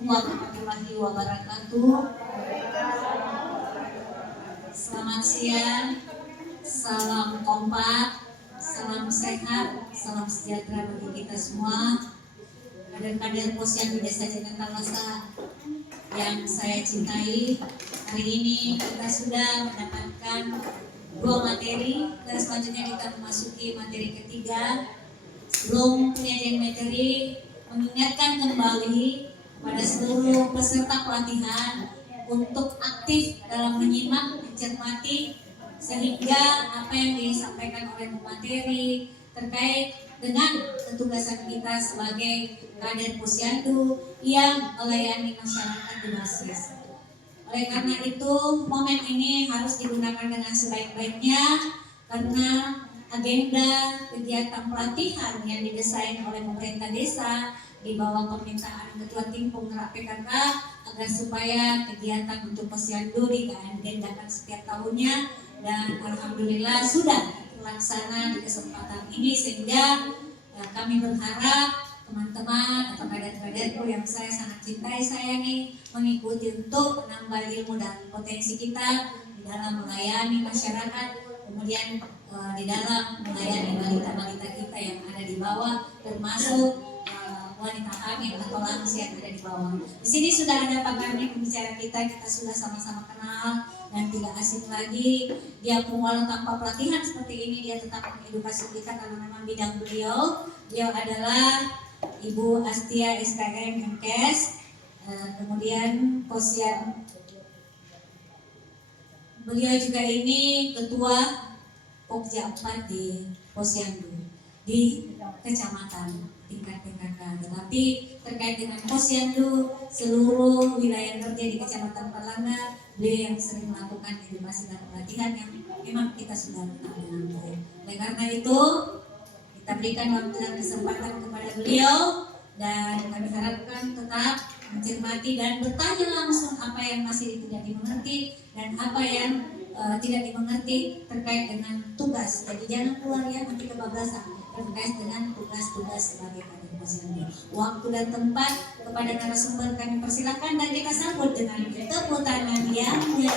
warahmatullahi wabarakatuh. Selamat siang, salam kompak, salam sehat, salam sejahtera bagi kita semua. Kader-kader Posyandu Desa Jatintalasa yang saya cintai, hari ini kita sudah mendapatkan 2 materi, dan selanjutnya kita memasuki materi ketiga. Sebelum penyajian materi, mengingatkan kembali kepada seluruh peserta pelatihan untuk aktif dalam menyimak, mencermati, sehingga apa yang disampaikan oleh pemateri terkait dengan ketugasan kita sebagai kader Posyandu yang melayani masyarakat di basis. Oleh karena itu, momen ini harus digunakan dengan sebaik-baiknya, karena agenda kegiatan pelatihan yang didesain oleh pemerintah desa di bawah permintaan Ketua Tim Penggerak PKK agar supaya kegiatan untuk Posyandu diagendakan setiap tahunnya, dan alhamdulillah sudah terlaksana di kesempatan ini, sehingga kami berharap teman-teman atau kader-kaderku yang saya sangat cintai, sayangi, mengikuti untuk menambah ilmu dan potensi kita di dalam melayani masyarakat, kemudian di dalam melayani balita-balita kita yang ada di bawah, termasuk wanita hamil atau lansia yang ada di bawah. Di sini sudah ada Pak Karni pembicara kita sudah sama-sama kenal dan tidak asing lagi. Dia pun walau tanpa pelatihan seperti ini, dia tetap mengedukasi kita karena memang bidang beliau. Beliau adalah Ibu Astia SKM MKes, kemudian Posyandu. Beliau juga ini ketua Pokja 4 di Posyandu di kecamatan tingkat PKK. Tetapi terkait dengan Posyandu seluruh wilayah kerja di Kecamatan Palanga, beliau yang sering melakukan edukasi dan pelatihan yang memang kita sudah kenal dengan baik. Oleh karena itu kita berikan waktu dan kesempatan kepada beliau, dan kami harapkan tetap mencermati dan bertanya langsung apa yang masih tidak dimengerti dan apa yang tidak dimengerti terkait dengan tugas. Jadi jangan keluar ya nanti kebablasan terkait dengan tugas-tugas sebagai kader Posyandu. Waktu dan tempat kepada narasumber kami persilakan, dan kita sambut dengan tepuk tangan yang meriah.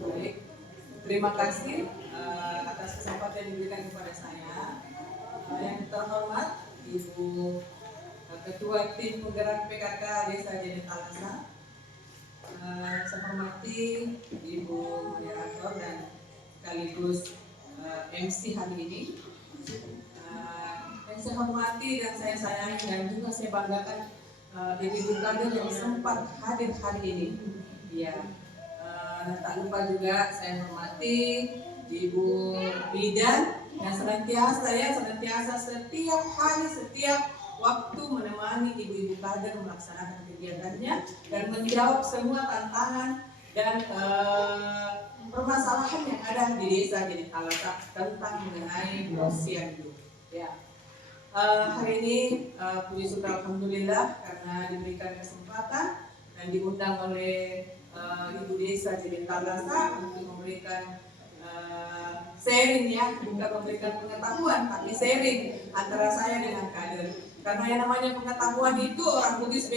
Baik, terima kasih atas kesempatan yang diberikan kepada saya. Yang terhormat Ibu Ketua Tim Penggerak PKK Desa Jatintalasa, saya hormati Ibu moderator dan sekaligus MC hari ini. Yang saya hormati dan saya sayangi dan juga saya banggakan ibu kader yang sempat hadir hari ini. Ya, tak lupa juga saya hormati Ibu Bidan yang senantiasa setiap hari, setiap waktu menemani ibu-ibu kader melaksanakan kegiatannya dan menjawab semua tantangan dan permasalahan yang ada di desa Jatintalasa tentang mengenai Posyandu. Ya, hari ini puji syukur alhamdulillah karena diberikan kesempatan dan diundang oleh Ibu Desa Jatintalasa untuk memberikan sharing, ya, bukan memberikan pengetahuan tapi sharing antara saya dengan kader. Karena yang namanya pengetahuan itu orang Bugis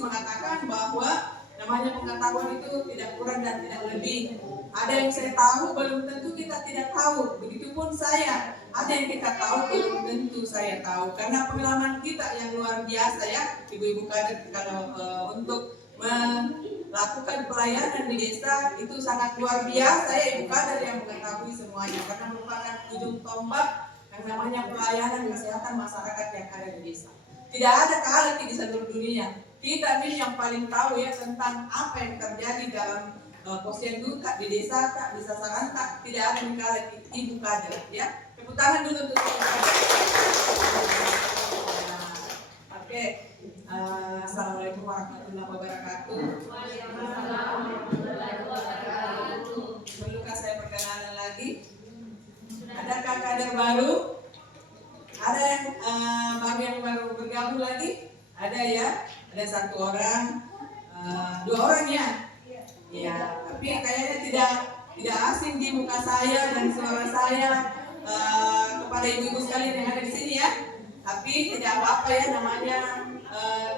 mengatakan bahwa namanya pengetahuan itu tidak kurang dan tidak lebih. Ada yang saya tahu belum tentu kita tidak tahu. Begitupun saya, ada yang kita tahu belum tentu saya tahu. Karena pengalaman kita yang luar biasa, ya, ibu-ibu kader, kalau untuk melakukan pelayanan di desa itu sangat luar biasa, ya, ibu kader yang mengetahui semuanya, karena merupakan ujung tombak yang namanya pelayanan kesehatan masyarakat yang ada di desa. Tidak ada keahlian di seluruh dunia. Kita ini yang paling tahu, ya, tentang apa yang terjadi dalam Posyandu di desa, di sasaran, tidak ada yang kalah ibu kader, ya. Tepuk tangan dulu untuk ibu kader. Oke. Assalamualaikum warahmatullahi wabarakatuh. Perlukah saya perkenalan lagi? Adakah kader baru? Ada yang baru bergabung lagi? Ada, ya? Ada 1 orang, 2 orang, ya? Ya, tapi kayaknya tidak asing di muka saya dan suara saya kepada ibu-ibu sekalian yang ada di sini ya. Tapi tidak apa-apa ya, namanya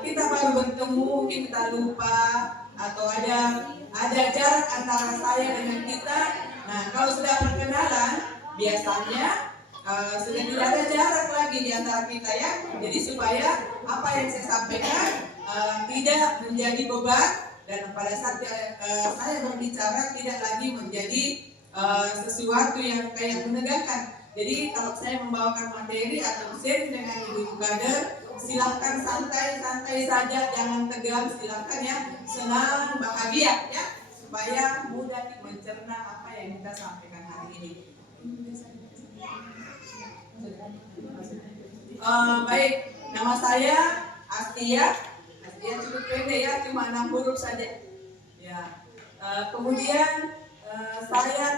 kita baru bertemu, mungkin kita lupa atau ada jarak antara saya dengan kita. Nah, kalau sudah perkenalan, biasanya sudah tidak ada jarak lagi di antara kita ya. Jadi supaya apa yang saya sampaikan tidak menjadi beban, dan pada saat saya berbicara tidak lagi menjadi sesuatu yang kayak menegangkan. Jadi kalau saya membawakan materi atau sharing dengan ibu-ibu kader, silahkan santai-santai saja, jangan tegang, silahkan ya, senang, bahagia ya, supaya mudah mencerna apa yang kita sampaikan hari ini. Baik, nama saya Astia cukup pendek ya, cuma 6 huruf saja. Ya, kemudian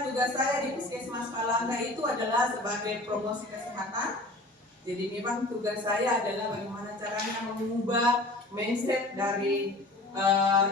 tugas saya di Puskesmas Palangga itu adalah sebagai promosi kesehatan. Jadi memang tugas saya adalah bagaimana caranya mengubah mindset dari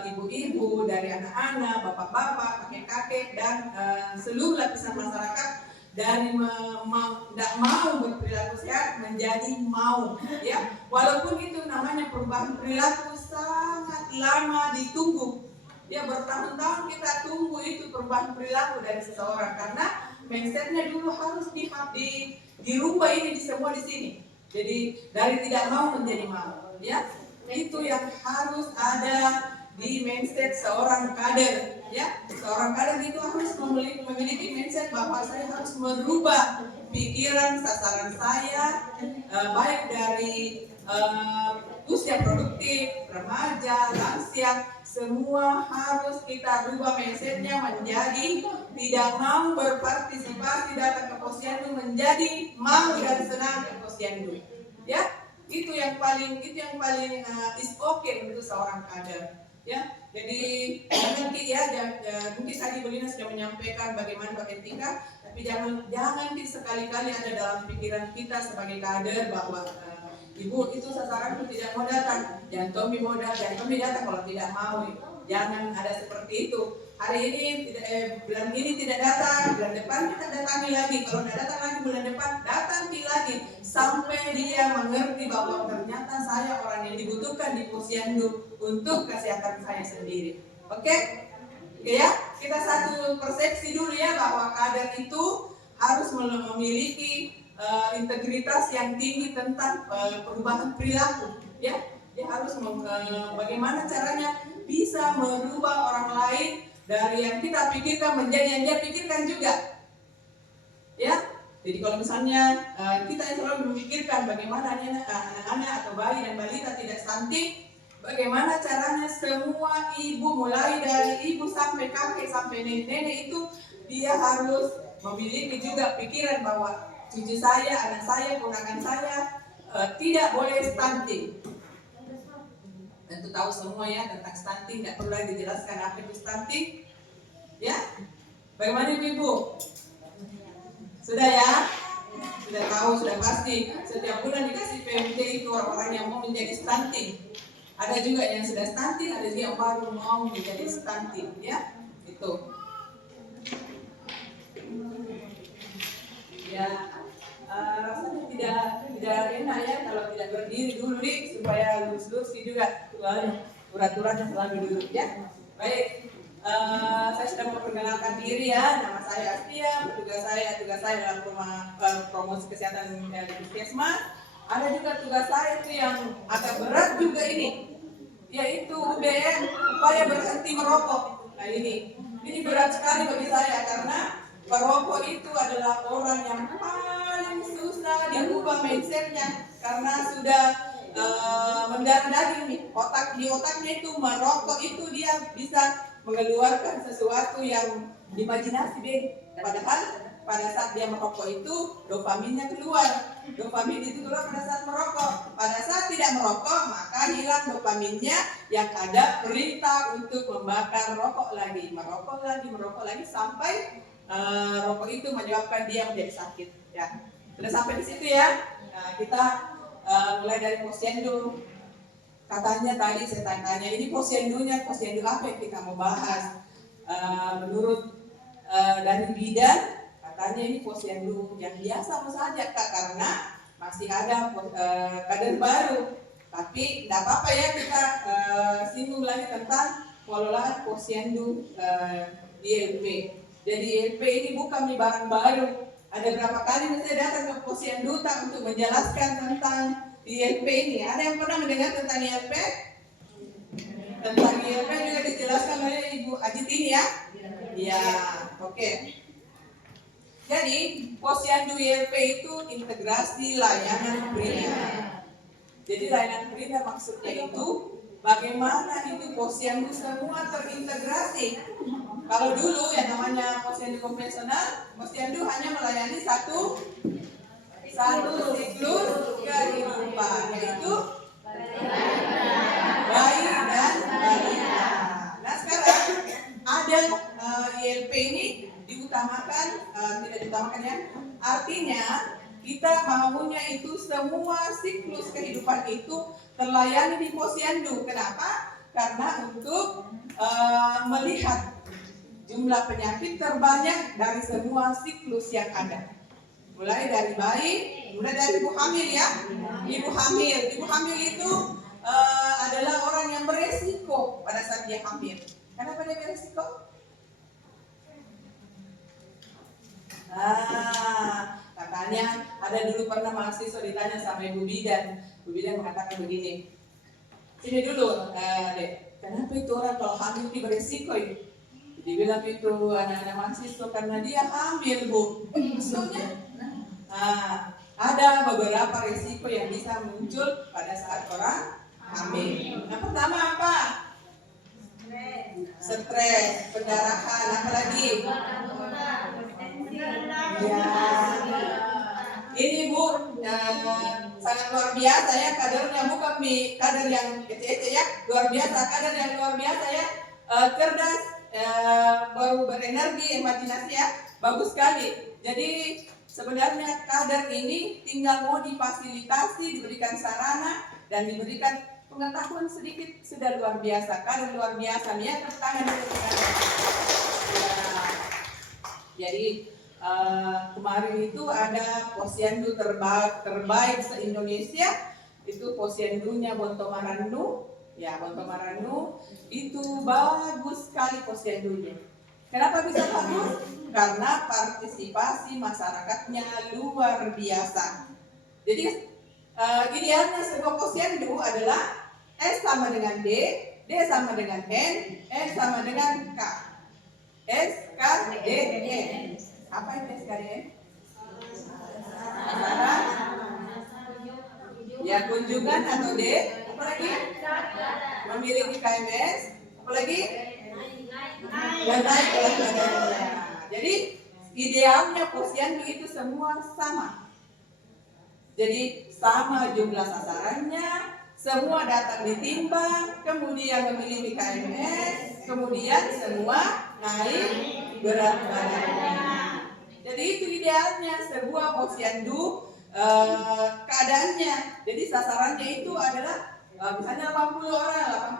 ibu-ibu, dari anak-anak, bapak-bapak, kakek-kakek, dan seluruh lapisan masyarakat dari tidak mau berperilaku sehat menjadi mau, ya. Walaupun itu namanya perubahan perilaku sangat lama ditunggu. Ya, bertahun-tahun kita tunggu itu perubahan perilaku dari seseorang karena mindsetnya dulu harus dirubah ini di semua di sini. Jadi dari tidak mau menjadi mau, ya. Itu yang harus ada di mindset seorang kader, ya. Seorang kader itu harus memiliki mindset bahwa saya harus merubah pikiran sasaran saya, baik dari usia produktif, remaja, lansia, semua harus kita rubah mindsetnya menjadi tidak mau berpartisipasi datang ke posyandu menjadi mau dan senang ke posyandu. Ya, itu yang paling is okay untuk seorang kader. Ya, jadi jangan mungkin tadi Belina sudah menyampaikan bagaimana beretika, tapi jangan sekali-kali ada dalam pikiran kita sebagai kader bahwa ibu itu sasaranku tidak mau datang, jangan Tommy modal, jangan Tommy datang kalau tidak mau. Jangan ada seperti itu. Hari ini bulan ini tidak datang, bulan depan kita datangi lagi. Kalau tidak datang lagi bulan depan, datangi lagi sampai dia mengerti bahwa ternyata saya orang yang dibutuhkan di posyandu untuk kesehatan saya sendiri. Oke ya, kita satu persepsi dulu ya bahwa kader itu harus memiliki integritas yang tinggi tentang perubahan perilaku, ya. Dia harus bagaimana caranya bisa merubah orang lain dari yang kita pikirkan menjadi yang dia pikirkan juga, ya. Jadi kalau misalnya kita selalu memikirkan bagaimana anak-anak atau bayi dan balita tidak stunting, bagaimana caranya semua ibu mulai dari ibu sampai kakek sampai nenek-nenek itu dia harus memiliki juga pikiran bahwa cucu saya, anak saya, ponakan saya tidak boleh stunting. Tentu tahu semua ya tentang stunting, tidak perlu lagi dijelaskan apa itu stunting. Ya, bagaimana ibu? Sudah ya? Sudah tahu, sudah pasti. Setiap bulan dikasih PMT itu orang-orang yang mau menjadi stunting. Ada juga yang sudah stunting, ada juga yang baru mau menjadi stunting. Ya, itu. Ya, rasanya tidak enak ya kalau tidak berdiri dulu nih supaya lurus-lurus juga urat-uratnya selalu duduk ya. Baik, saya sudah memperkenalkan diri ya. Nama saya Astia, tugas saya dalam promosi kesehatan di Puskesmas. Ada juga tugas saya itu yang agak berat juga ini, yaitu UBM, upaya berhenti merokok. Nah ini berat sekali bagi saya karena perokok itu adalah orang yang paling susah diubah mindsetnya karena sudah mendarah daging nih. Di otaknya itu merokok itu dia bisa mengeluarkan sesuatu yang imajinasi deh. Padahal pada saat dia merokok itu dopaminnya keluar. Dopamin itu keluar pada saat merokok. Pada saat tidak merokok maka hilang dopaminnya, yang ada perintah untuk membakar rokok lagi, merokok lagi sampai rokok itu menyebabkan dia menjadi sakit. Ya, sudah sampai di situ ya. Kita mulai dari posyandu. Katanya tadi saya tanya ini posyandu apa yang kita mau bahas? Menurut dari bidan, katanya ini posyandu yang biasa saja Kak, karena masih ada kader baru. Tapi tidak apa-apa ya, kita singgung lagi tentang pengelolaan posyandu di ILP. Jadi ILP ini bukan barang baru. Ada berapa kali saya datang ke posyandu untuk menjelaskan tentang ILP ini. Ada yang pernah mendengar tentang ILP? Tentang ILP juga dijelaskan oleh Ibu Ajitini ya? Ya, oke. Jadi posyandu ILP itu integrasi layanan primer. Jadi layanan primer maksudnya itu bagaimana itu posyandu semua terintegrasi. Kalau dulu yang namanya posyandu konvensional, posyandu hanya melayani satu siklus kehidupan, yaitu bayi dan balita. Nah sekarang ada ILP ini diutamakan, tidak diutamakan ya. Artinya kita maunya itu semua siklus kehidupan itu terlayani di posyandu. Kenapa? Karena untuk melihat jumlah penyakit terbanyak dari semua siklus yang ada. Mulai dari bayi, mulai dari ibu hamil ya. Ibu hamil itu adalah orang yang beresiko pada saat dia hamil. Kenapa dia beresiko? Katanya ada dulu pernah mahasiswa ditanya sama Ibu Bidan. Ibu Bidan mengatakan begini, sini dulu, Dek, kenapa itu orang kalau hamil ini beresiko ya? Dibilang itu anak-anak mahasiswa karena dia hamil, Bu. Maksudnya, ada beberapa resiko yang bisa muncul pada saat orang hamil. Yang pertama apa? Stres, pendarahan, apalagi? Ya, ini Bu, sangat luar biasa ya kadernya, bukan kader yang kece-kece ya, luar biasa, kader yang luar biasa ya, cerdas, baru berenergi, imajinasi ya, bagus sekali. Jadi sebenarnya kader ini tinggal mau difasilitasi, diberikan sarana dan diberikan pengetahuan sedikit sudah luar biasa, kader luar biasa nih ya, tepuk tangan dulu. Jadi kemarin itu ada posyandu terbaik se-Indonesia, itu posyandunya Bontomarannu. Ya, Bontomarannu itu bagus sekali posyandunya. Kenapa bisa bagus? Karena partisipasi masyarakatnya luar biasa. Jadi idealnya sebuah posyandu adalah S sama dengan D sama dengan N sama dengan K. SKDN. Apa itu SKDN? Sasaran, ya kunjungan atau D, apa lagi? Memiliki KMS, apa lagi? Dan naik kelas badannya. Jadi idealnya posyandu itu semua sama. Jadi sama jumlah sasarannya, semua datang ditimbang, kemudian memiliki KMS, kemudian semua naik berat badannya. Jadi itu idealnya sebuah posyandu keadaannya. Jadi sasarannya itu adalah misalnya 80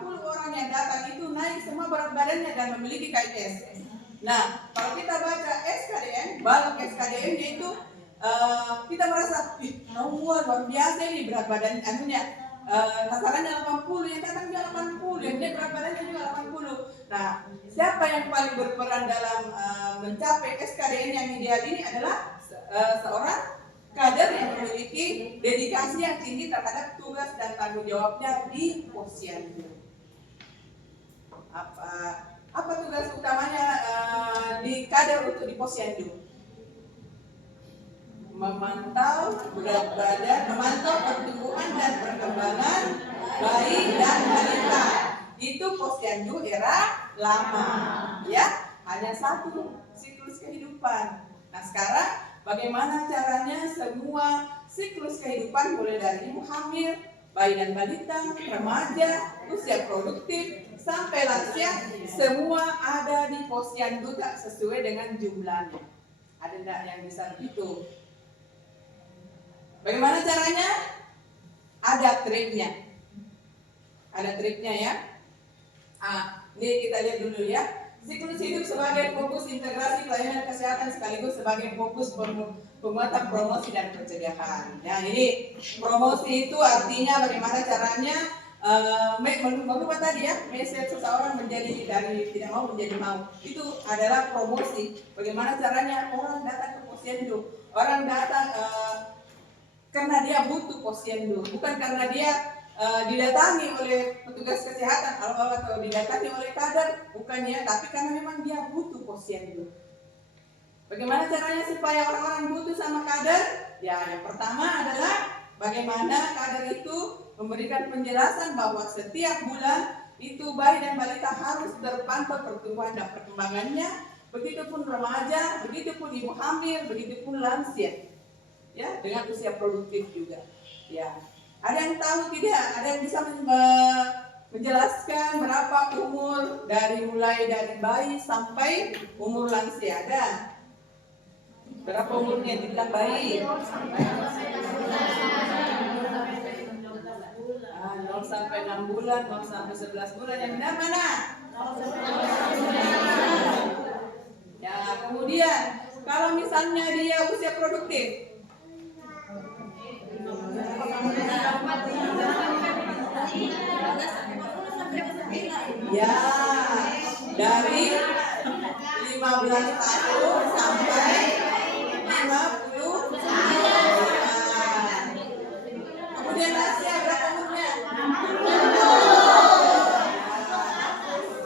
orang yang datang itu naik semua berat badannya dan memiliki KMS. Nah, kalau kita baca SKDN, balok SKDN-nya itu kita merasa, luar biasa ini berat badan anunya. Sasarannya 80, yang datang juga 80, yang dia berat badannya juga 80. Nah, siapa yang paling berperan dalam mencapai SKDN yang ideal ini adalah seorang kader yang memiliki dedikasi yang tinggi terhadap tugas dan tanggung jawabnya di posyandu. Apa tugas utamanya di kader untuk di posyandu? Memantau berat badan, memantau pertumbuhan dan perkembangan bayi dan balita. Itu posyandu era lama, ya, hanya satu siklus kehidupan. Nah sekarang bagaimana caranya semua siklus kehidupan mulai dari ibu hamil, bayi dan balita, remaja, usia produktif sampai lansia, semua ada di posyandu tak sesuai dengan jumlahnya. Ada enggak yang bisa begitu? Bagaimana caranya? Ada triknya. Ada triknya ya. Ini kita lihat dulu ya. Siklus hidup sebagai fokus integrasi pelayanan kesehatan sekaligus sebagai fokus penguatan promosi dan pencegahan. Nah ini promosi itu artinya bagaimana caranya merubah tadi ya, message seseorang menjadi dari tidak mau menjadi mau. Itu adalah promosi. Bagaimana caranya orang datang ke posyandu, orang datang karena dia butuh posyandu, bukan karena dia didatangi oleh petugas kesehatan atau didatangi oleh kader, bukannya, tapi karena memang dia butuh posyandu. Bagaimana caranya supaya orang-orang butuh sama kader? Ya, yang pertama adalah bagaimana kader itu memberikan penjelasan bahwa setiap bulan itu bayi dan balita harus terpantau pertumbuhan dan perkembangannya, begitupun remaja, begitupun ibu hamil, begitupun lansia, ya, dengan usia produktif juga. Ya. Ada yang tahu tidak? Ada yang bisa menjelaskan berapa umur mulai dari bayi sampai umur lansia? Ada? Berapa umurnya dibilang bayi? 0 sampai 6 bulan, 0 sampai 11 bulan. Yang benar mana? Ya, kemudian kalau misalnya dia usia produktif, ya, dari 15 tahun sampai 50. Kemudian lansia berapa umurnya?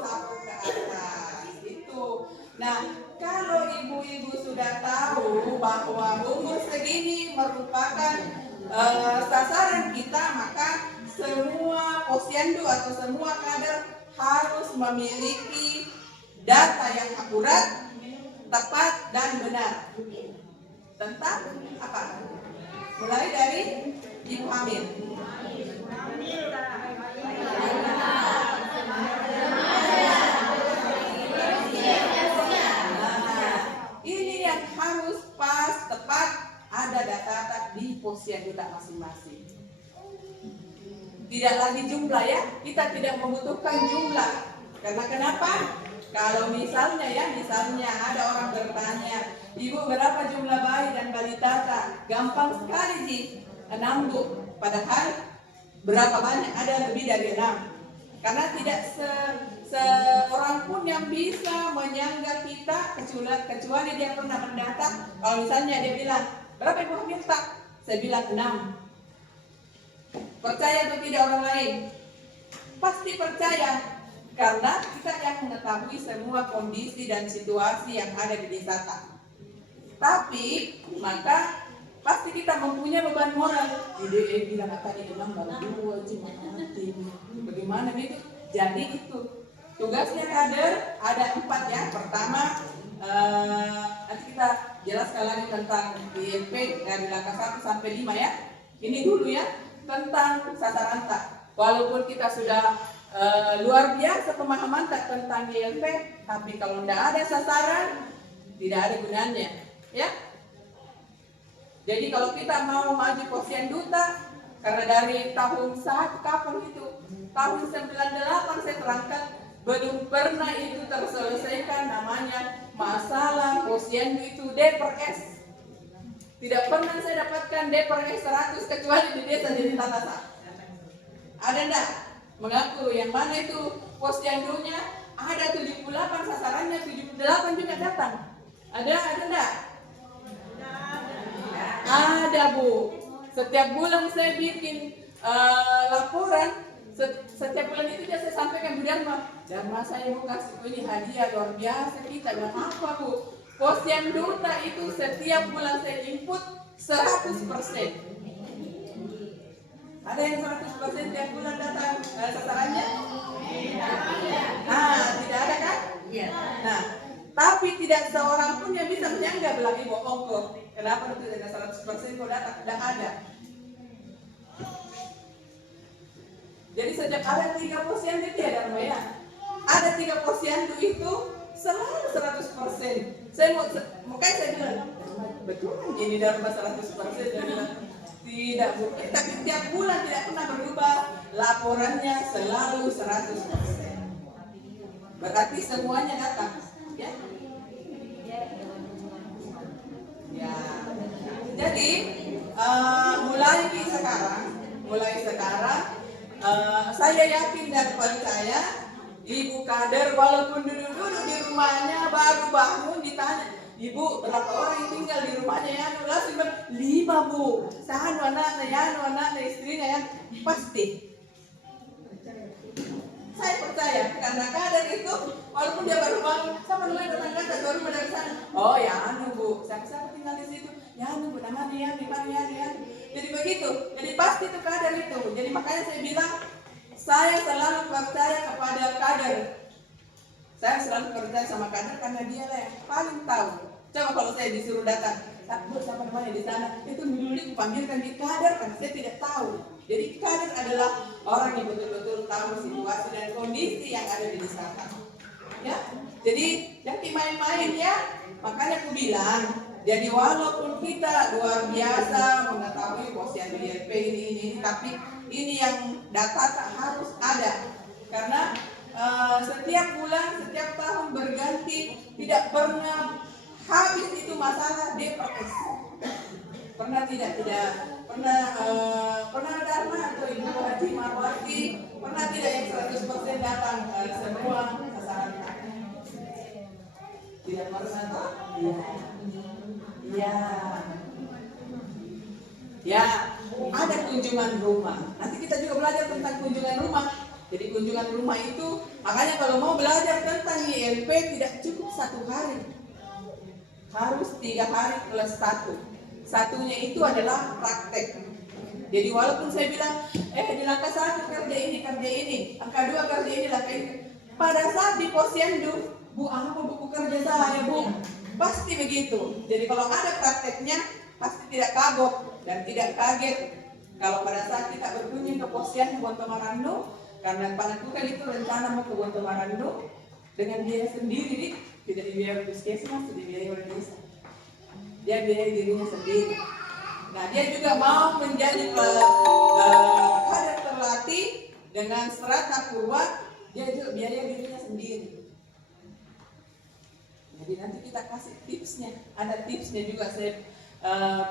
1 ke atas. Itu. Nah, kalau ibu-ibu sudah tahu bahwa umur segini merupakan sasaran kita, maka semua posyandu atau semua kader harus memiliki data yang akurat, tepat, dan benar tentang apa? Mulai dari ibu hamil. Ini yang harus pas, tepat, ada data di posyandu masing-masing. Tidak lagi jumlah ya, kita tidak membutuhkan jumlah. Karena kenapa? Kalau misalnya ada orang bertanya, ibu berapa jumlah bayi dan balita? Gampang sekali sih, 6 bu. Padahal berapa banyak? Ada lebih dari 6. Karena tidak seorang pun yang bisa menyangga kita kecuali dia pernah mendata. Kalau misalnya dia bilang, berapa ibu hamil tak? Saya bilang 6. Percaya atau tidak orang lain? Pasti percaya, karena kita yang mengetahui semua kondisi dan situasi yang ada di desa. Tapi maka pasti kita mempunyai beban moral. Ide bilang tadi bilang baru 2 cuma nanti. Bagaimana itu? Jadi itu tugasnya kader ada 4 ya. Pertama nanti kita jelaskan lagi tentang ILP dari langkah 1 sampai 5 ya. Ini dulu ya, tentang sasaran tak. Walaupun kita sudah luar biasa pemahaman tak tentang ILP, tapi kalau tidak ada sasaran, tidak ada gunanya, ya. Jadi kalau kita mau maju posyandu, karena dari tahun kapan itu? Tahun 98 saya terangkan, belum pernah itu terselesaikan namanya masalah posyandu itu D/S. Tidak pernah saya dapatkan D/S 100 kecuali di desa jadi Tatasa. Ada enggak? Mengaku yang mana itu posyandunya ada 78 sasarannya, 78 juga datang. Ada enggak? Ada bu. Setiap bulan saya bikin laporan. Setiap bulan itu saya sampaikan Bu Dharma saya mau kasih ini hadiah luar biasa kita. Dan apa bu? Posyandu itu setiap bulan saya input 100%. Ada yang 100% tiap bulan datang sasarannya? Tidak ada kan? Iya. Nah, tapi tidak seorang pun yang bisa menyangga bilang bohong kok. Kenapa itu tidak 100% kok datang? Tidak ada. Jadi sejak ada 3 posyandu dia Dharma ya. Ada 3 posyandu itu selalu 100%. Makanya saya bilang, betul kan ini Dharma 100%? Dia bilang, tidak bu, tapi tiap bulan tidak pernah berubah, laporannya selalu 100%. Berarti semuanya datang, ya. Ya. Jadi mulai sekarang saya yakin dan percaya ibu kader walaupun duduk-duduk di rumahnya baru bangun ditanya, ibu berapa orang yang tinggal di rumahnya ya? Langsung 5 bu, sahanu anaknya istrinya ya, pasti. Saya percaya karena kader itu walaupun dia baru bangun, sama dengan tetangga baru dari sana. Oh ya bu, siapa tinggal di situ? Ya bu, namanya ya. Jadi begitu, jadi pasti itu kader itu. Jadi makanya saya bilang saya selalu percaya kepada kader. Saya selalu percaya sama kader karena dia lah yang paling tahu. Coba kalau saya disuruh datang, bu siapa namanya di sana? Itu dulu dipanggilkan di kader karena saya tidak tahu. Jadi kader adalah orang yang betul-betul tahu situasi dan kondisi yang ada di desa. Ya, jadi jangan main-main ya. Makanya aku bilang, jadi walaupun kita luar biasa mengetahui posyandu ILP ini, tapi ini yang data tak harus ada karena setiap bulan, setiap tahun berganti, tidak pernah habis itu masalah DPS. Pernah pernah Dharma atau Ibu Haji Marwati pernah tidak yang 100% datang semua sasaran kami? Tidak pernah toh? Ya, ada kunjungan rumah. Nanti kita juga belajar tentang kunjungan rumah. Jadi kunjungan rumah itu, makanya kalau mau belajar tentang ILP tidak cukup 1 hari, harus 3 hari plus 1. Satunya itu adalah praktek. Jadi walaupun saya bilang, di langkah 1 kerja ini, angka 2 kerja ini, langkah ini. Pada saat di posyandu, bu apa buku kerja saya bu? Pasti begitu. Jadi kalau ada prakteknya, pasti tidak kagok dan tidak kaget. Kalau pada saat kita berkunjung ke posyandu Bontomarandu, karena Pak kan itu rencana mau ke Bontomarandu dengan biaya sendiri, tidak dibiayai puskesmas, tidak dibiayai oleh desa. Dia biayai dirinya sendiri. Nah, dia juga mau menjadi kader terlatih dengan strata purwa, dia juga biayai dirinya sendiri. Jadi nanti kita kasih tipsnya, ada tipsnya juga saya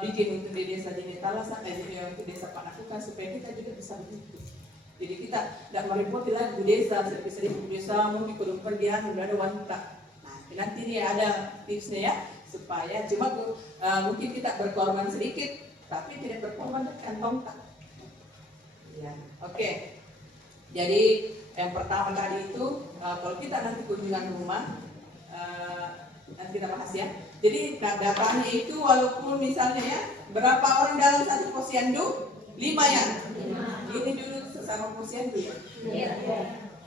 bikin untuk di desa Jenitalasan, untuk desa Panakukan supaya kita juga bisa begitu. Jadi kita tidak merepoti lagi di desa, sering di desa mau ikut pergian udah ada wanita. Nah, nanti dia ada tipsnya ya, supaya cuma mungkin kita berkorban sedikit, tapi tidak berkorban dengan kantong tak. Ya, oke. Jadi yang pertama tadi itu kalau kita nanti kunjungan rumah. Nanti kita bahas ya. Jadi datanya itu walaupun misalnya ya berapa orang dalam satu posyandu? 5 ya. Ini dulu sesama posyandu ya.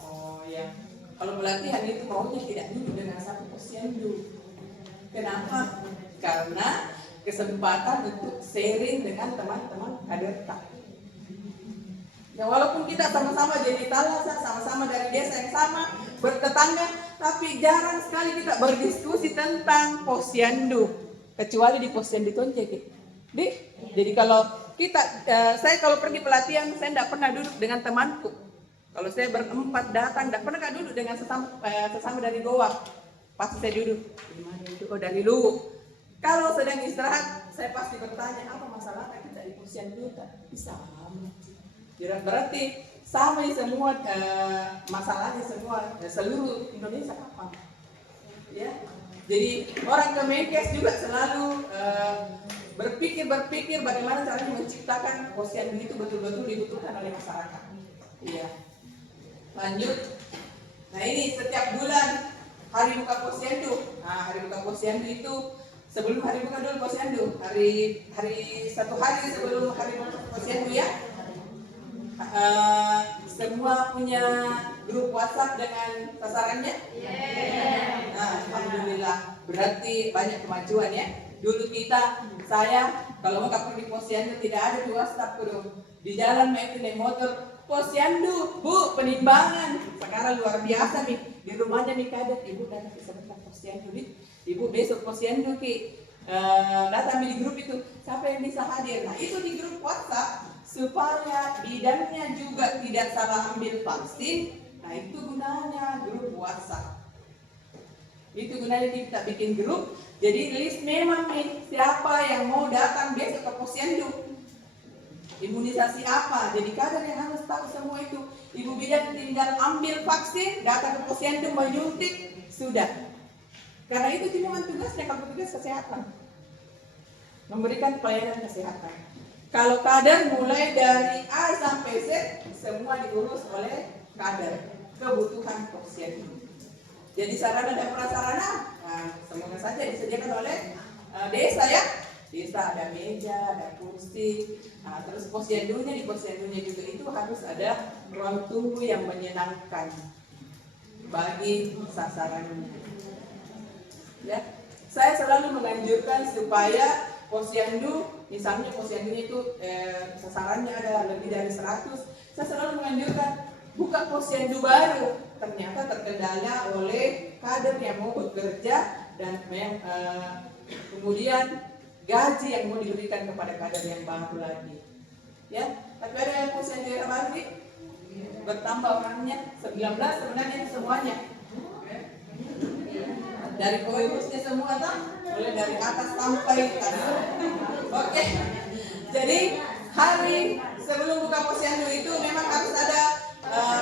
Oh ya. Kalau pelatihan itu maunya tidak duduk dengan satu posyandu. Kenapa? Karena kesempatan untuk sharing dengan teman-teman kader tak. Ya walaupun kita sama-sama jadi Talasan, sama-sama dari desa yang sama, bertetangga, tapi jarang sekali kita berdiskusi tentang posyandu, kecuali di posyandu Toncek. Jadi kalau kita, saya kalau pergi pelatihan, saya tidak pernah duduk dengan temanku. Kalau saya berempat datang, tidak pernah duduk dengan sesama dari Goa. Pasti saya duduk, di mana itu? Oh dari Luwu. Kalau sedang istirahat, saya pasti bertanya, apa masalah kita di posyandu? Bisa. Berarti sama semua masalahnya semua seluruh Indonesia apa? Ya. Jadi orang Kemenkes juga selalu berpikir bagaimana caranya menciptakan posyandu itu betul-betul dibutuhkan oleh masyarakat. Iya. Lanjut. Nah ini setiap bulan hari buka posyandu. Nah hari buka posyandu itu sebelum hari buka dulu posyandu, hari 1 hari sebelum hari buka posyandu ya. Semua punya grup WhatsApp dengan sasarannya? Nah, alhamdulillah berarti banyak kemajuan ya. Dulu saya kalau mau kapal di posyandu tidak ada di WhatsApp dulu. Di jalan naik motor posyandu, bu penimbangan. Sekarang luar biasa nih di rumahnya nih kader ibu datang sebentar posyandu nih. Ibu besok posyandu ki datang di grup itu siapa yang bisa hadir? Nah itu di grup WhatsApp. Supaya bidannya juga tidak salah ambil vaksin, nah itu gunanya grup WhatsApp. Itu gunanya kita bikin grup. Jadi list memang nih siapa yang mau datang besok ke posyandu. Imunisasi apa? Jadi kader yang harus tahu semua itu. Ibu bidan tinggal ambil vaksin, datang ke posyandu menyuntik, sudah. Karena itu cuma tugasnya kalau tugas kesehatan. Memberikan pelayanan kesehatan. Kalau kader mulai dari A sampai Z, semua diurus oleh kader. Kebutuhan posyandu. Jadi sarana dan prasarana, nah, semoga saja disediakan oleh desa ya. Desa ada meja, ada kursi, nah, terus posyandunya, di posyandunya juga itu harus ada ruang tunggu yang menyenangkan bagi sasarannya. Ya, saya selalu menganjurkan supaya posyandu, misalnya posyandunya itu sasarannya ada lebih dari 100, saya selalu menganjurkan buka posyandu baru. Ternyata terkendala oleh kader yang mau bekerja dan kemudian gaji yang mau diberikan kepada kader yang baru lagi. Ya, tapi ada yang posyandu yang baru nih, bertambah orangnya 19 sebenarnya itu semuanya. Dari pengurusnya semua tuh, mulai dari atas sampai atas. Oke. Jadi hari sebelum buka posyandu itu memang harus ada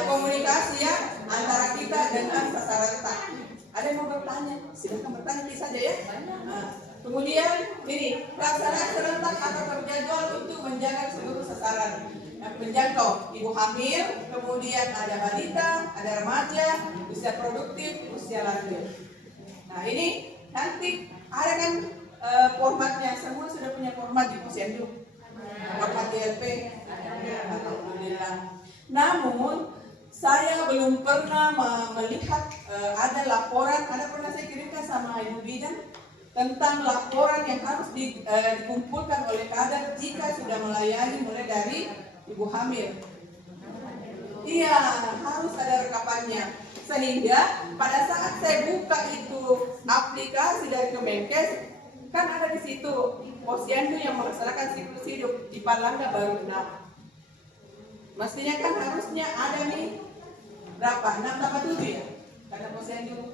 komunikasi ya antara kita dengan sasaran kita. Ada yang mau bertanya? Silakan bertanya saja ya. Kemudian ini pelaksanaan serentak atau terjadwal untuk menjaga seluruh sasaran. Menjangkau ibu hamil, kemudian ada balita, ada remaja, usia produktif, usia lanjut. Nah ini nanti ada kan formatnya, semua sudah punya format di posyandu. Format DLP, alhamdulillah. Namun saya belum pernah melihat ada laporan, ada pernah saya kirimkan sama ibu bidan tentang laporan yang harus dikumpulkan oleh kader jika sudah melayani mulai dari ibu hamil. Iya, harus ada rekapannya. Sehingga pada saat saya buka itu aplikasi dari Kemenkes, kan ada di situ posyandu yang melaksanakan siklus hidup di Palangga baru 6. Mestinya kan harusnya ada nih berapa? 6 tambah 7 ya? Karena posyandu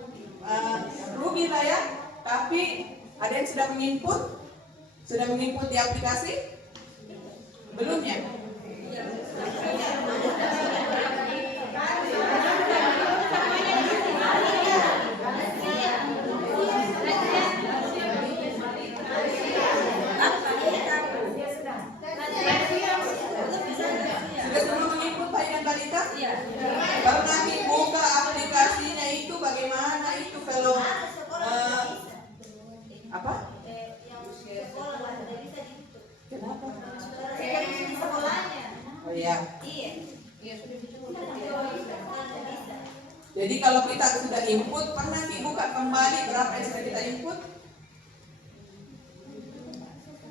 rugi lah ya. Tapi ada yang sudah menginput di aplikasi? Belum ya? Sudah semua menginput Pak dan Balita? Iya. Baru nanti buka aplikasinya itu bagaimana itu kalau apa? Kenapa? Di sekolahnya. Oh iya. Iya. Jadi kalau kita sudah input, pernah dibuka kembali berapa yang sudah kita input?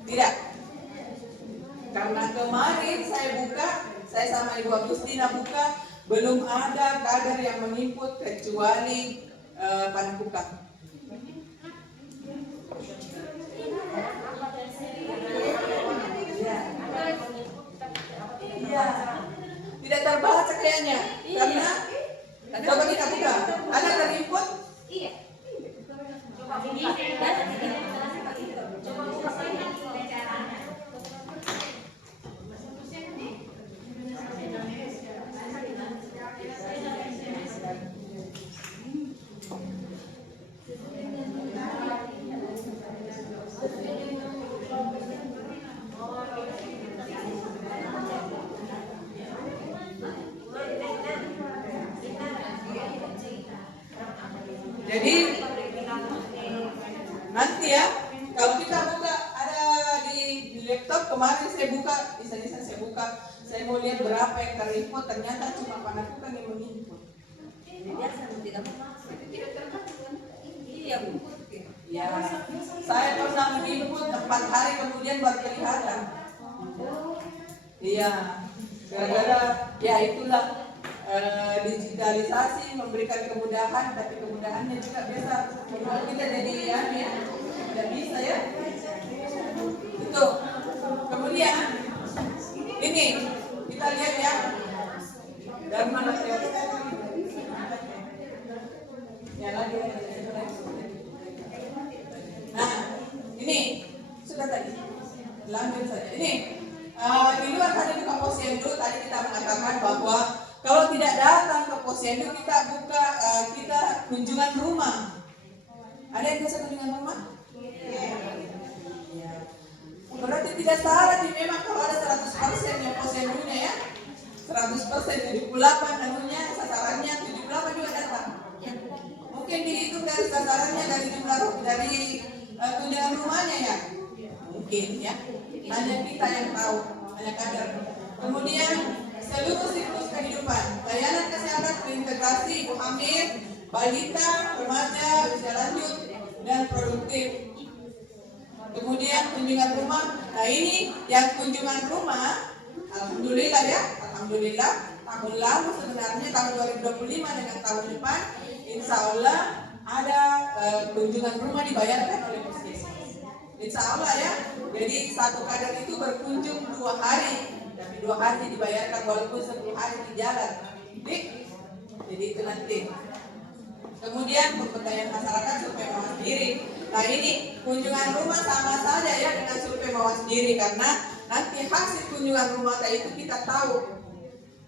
Tidak. Karena kemarin saya buka, saya sama Ibu Agustina buka, belum ada kader yang menginput kecuali Panakukang. Iya, tidak terbaca kayaknya. Karena coba kita buka, ada terinput? Iya. Jadi nanti ya, kalau kita buka ada di laptop, kemarin saya buka, bisa-bisa saya buka, saya mau lihat berapa yang terinput, ternyata cuma Panakukang yang menginput. Ya, saya pernah menginput 4 hari kemudian baru kelihatan. Iya, gara-gara ya itulah digitalisasi memberikan kemudahan, tapi kemudahannya juga biasa membuat kita jadi ya, tidak bisa ya. Itu. Kemudian ini kita lihat ya, dari mana ya lagi. lanjut saja. Ini di luar hadir ke posyandu tadi kita mengatakan bahwa kalau tidak datang ke posyandu kita kunjungan rumah. Ada yang biasa kunjungan rumah? Iya. Berarti tidak salah nih memang kalau ada 100% yang posyandunya ya. 100% 78 anunya sasarannya 78 juga datang. Mungkin dihitung dari sasarannya dari jumlah dari kunjungan rumahnya ya. Mungkin ya. Hanya kita yang tahu, hanya kadar. Kemudian seluruh siklus kehidupan, layanan kesehatan terintegrasi ibu hamil, balita, remaja, usia lanjut, dan produktif. Kemudian kunjungan rumah. Nah ini yang kunjungan rumah, alhamdulillah ya, alhamdulillah tahun lalu sebenarnya tahun 2025 dengan tahun depan, insya Allah ada kunjungan rumah dibayarkan oleh puskesmas. Insya Allah ya. Jadi satu kader itu berkunjung 2 hari, tapi 2 hari dibayarkan walaupun 10 hari di jalan. Jadi itu nanti. Kemudian pemberdayaan masyarakat survei mawas diri. Nah ini kunjungan rumah sama saja ya dengan survei mawas diri karena nanti hasil kunjungan rumah itu kita tahu.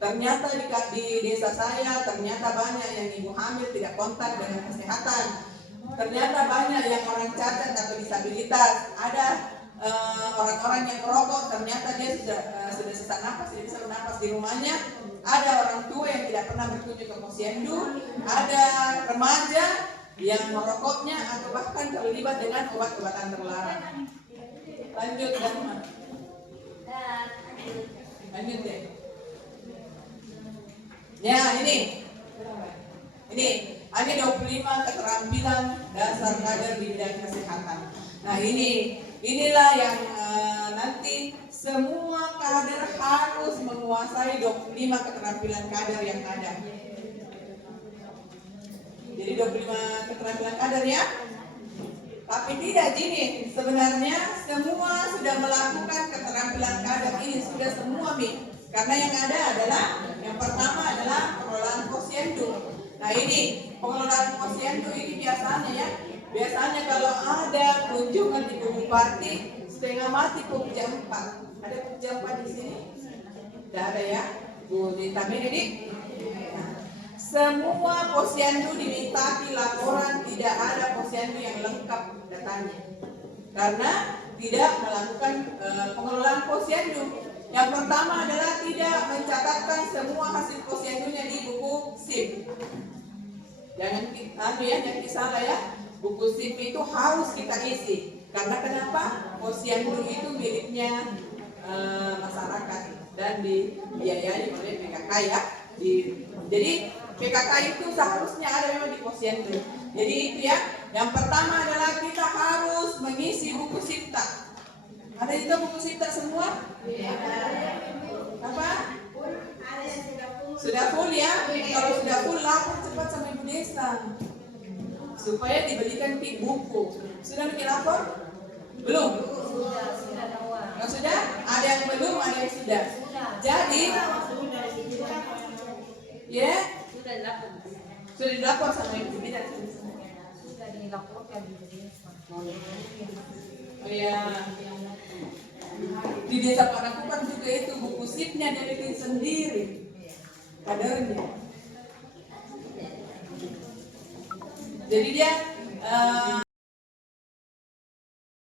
Ternyata di desa saya ternyata banyak yang ibu hamil tidak kontak dengan kesehatan. Ternyata banyak yang orang cacat atau disabilitas. Ada orang-orang yang merokok ternyata dia sudah sesak napas, tidak bisa bernafas di rumahnya. Ada orang tua yang tidak pernah berkunjung ke posyandu. Ada remaja yang merokoknya atau bahkan terlibat dengan obat-obatan terlarang. Lanjut dan lanjut deh. Ya ini ada 25 keterampilan dasar kader di bidang kesehatan. Nah inilah yang nanti semua kader harus menguasai 25 keterampilan kader yang ada. Jadi 25 keterampilan kader ya. Tapi tidak gini, sebenarnya semua sudah melakukan keterampilan kader ini sudah semua Mi. Karena yang ada adalah yang pertama adalah pengelolaan posyandu. Nah ini pengelolaan posyandu ini biasanya kalau ada kunjungan ibu bupati setengah mati Pokja 4. Ada Pokja 4 di sini? Tidak ada ya, Bu Dita ini. Semua posyandu diminta laporan, tidak ada posyandu yang lengkap datanya karena tidak melakukan pengelolaan posyandu. Yang pertama adalah tidak mencatatkan semua hasil posyandunya di buku SIM. Jangan jangan salah ya, buku SIM itu harus kita isi. Karena kenapa? Posyandu itu miliknya masyarakat dan dibiayai oleh PKK ya. Jadi PKK itu seharusnya ada memang di posyandu. Jadi itu ya. Yang pertama adalah kita harus mengisi buku SIPTA. Ada itu buku SIPTA semua? Apa? Sudah full ya? Kalau sudah full lapor cepat sama ibu desa supaya diberikan tip buku. Sudah bikin lapor? Belum? Yang sudah? Ada yang belum, ada yang sudah. Jadi ya? Sudah dilapor sama ibu desa. Sudah dilaporkan di desa. Oh ya. Di desa Panakupan juga itu buku SIP-nya dia bikin sendiri kadernya. Jadi dia